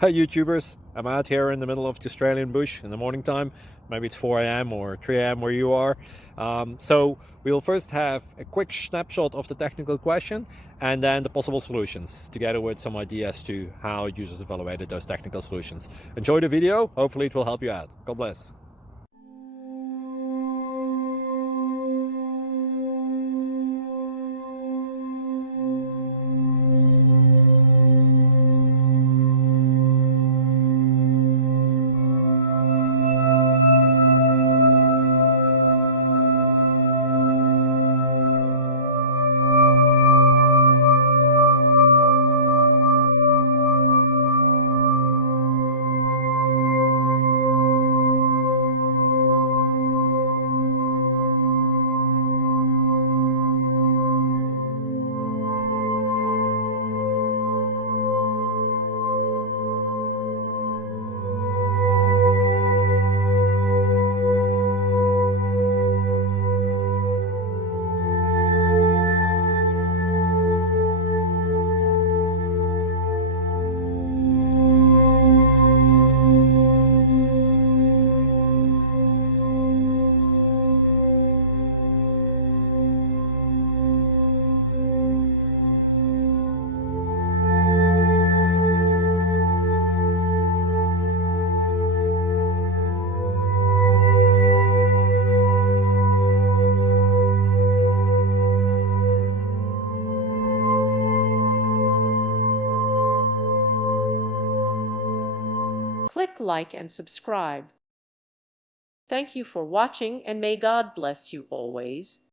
Hi YouTubers, I'm out here in the middle of the Australian bush in the morning time. Maybe it's 4 a.m. or 3 a.m. where you are. So we'll first have a quick snapshot of the technical question and then the possible solutions, together with some ideas to how users evaluated those technical solutions. Enjoy the video, hopefully it will help you out. God bless. Click like and subscribe. Thank you for watching, and may God bless you always.